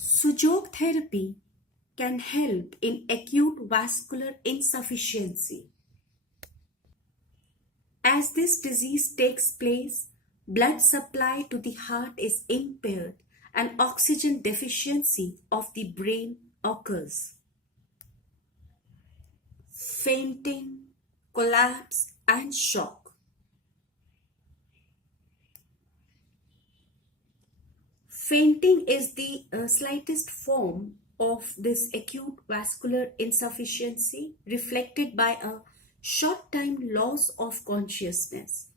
Sujok therapy can help in acute vascular insufficiency. As this disease takes place, blood supply to the heart is impaired and oxygen deficiency of the brain occurs. Fainting, collapse, and shock. Fainting is the slightest form of this acute vascular insufficiency reflected by a short time loss of consciousness,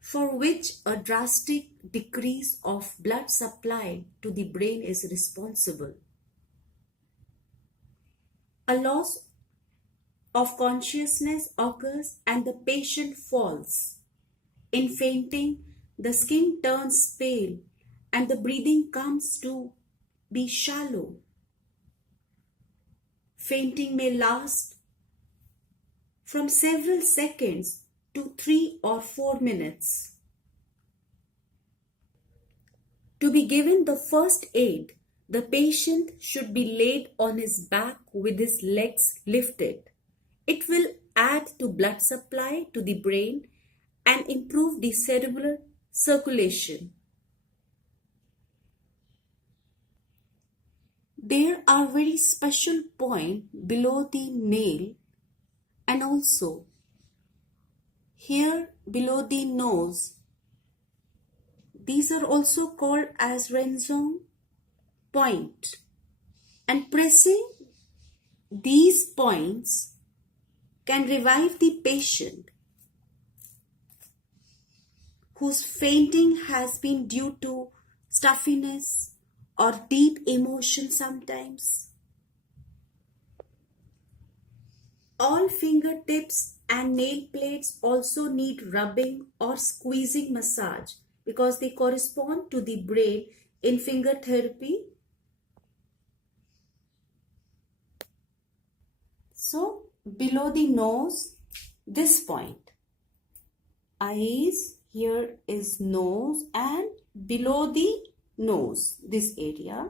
for which a drastic decrease of blood supply to the brain is responsible. A loss of consciousness occurs and the patient falls. In fainting, the skin turns pale and the breathing comes to be shallow. Fainting may last from several seconds to 3 or 4 minutes. To be given the first aid, the patient should be laid on his back with his legs lifted. It will add to blood supply to the brain and improve the cerebral circulation. There are very special points below the nail and also here below the nose. These are also called as Renzone point, and pressing these points can revive the patient whose fainting has been due to stuffiness or deep emotion sometimes. All fingertips and nail plates also need rubbing or squeezing massage because they correspond to the brain in finger therapy. So below the nose, this point, eyes, here is nose, and below the nose, this area,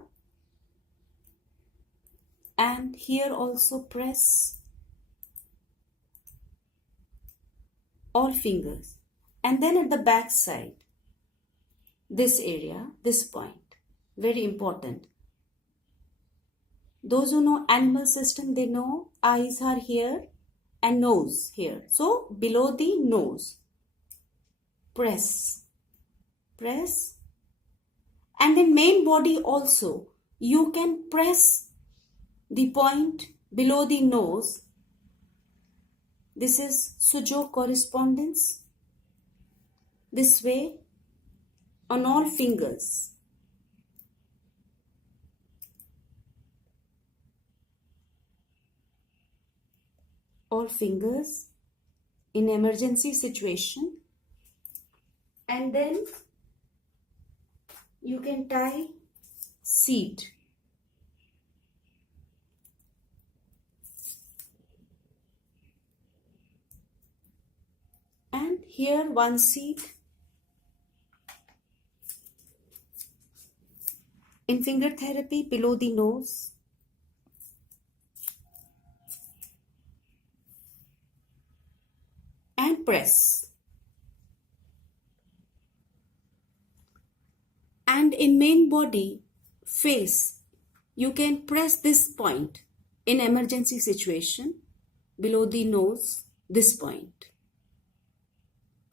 and here also press all fingers, and then at the back side, this area, this point, very important. Those who know animal system, they know eyes are here and nose here. So below the nose, press, press. And in main body also, you can press the point below the nose. This is Sujok correspondence. This way on all fingers. All fingers in emergency situation. And then you can tie seed. And here one seed. In finger therapy, below the nose. And press. And in main body, face, you can press this point in emergency situation below the nose, this point,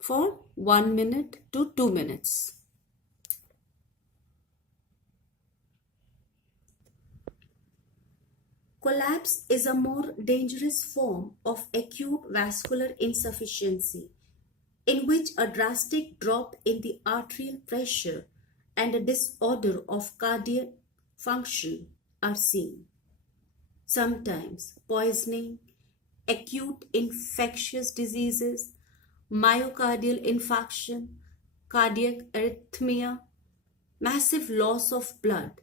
for 1 minute to 2 minutes. Collapse is a more dangerous form of acute vascular insufficiency in which a drastic drop in the arterial pressure and a disorder of cardiac function are seen. Sometimes poisoning, acute infectious diseases, myocardial infarction, cardiac arrhythmia, massive loss of blood.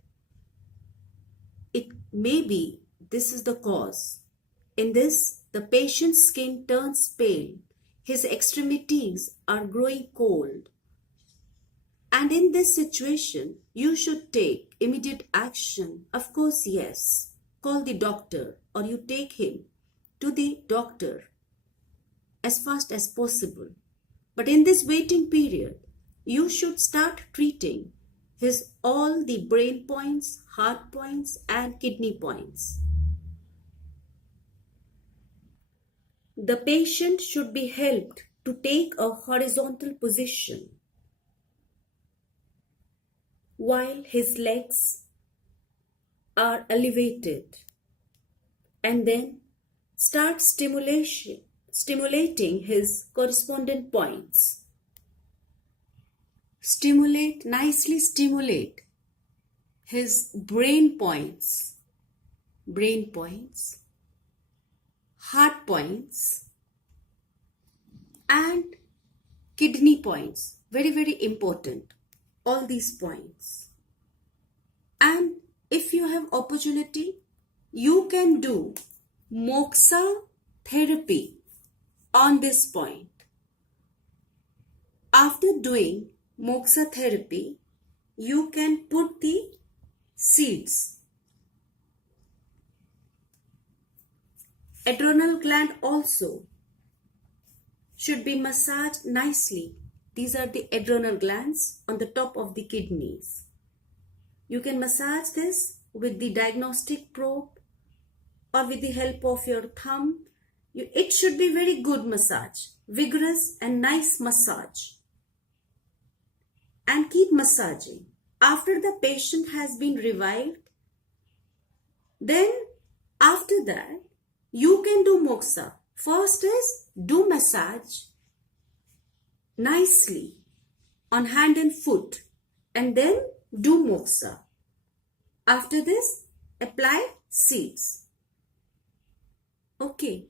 It may be this is the cause. In this, the patient's skin turns pale, his extremities are growing cold. And in this situation, you should take immediate action. Of course, yes. Call the doctor or you take him to the doctor as fast as possible. But in this waiting period, you should start treating his all the brain points, heart points and kidney points. The patient should be helped to take a horizontal position while his legs are elevated, and then start stimulating his correspondent points. Nicely stimulate his brain points, heart points and kidney points. Very, very important. All these points. And if you have opportunity, you can do moxa therapy on this point. After doing moxa therapy, you can put the seeds. Adrenal gland also should be massaged nicely. These are the adrenal glands on the top of the kidneys. You can massage this with the diagnostic probe or with the help of your thumb. It should be very good massage, vigorous and nice massage. And keep massaging. After the patient has been revived, then after that, you can do moxa. First is do massage nicely on hand and foot and then do moxa. After this, apply seeds. Okay.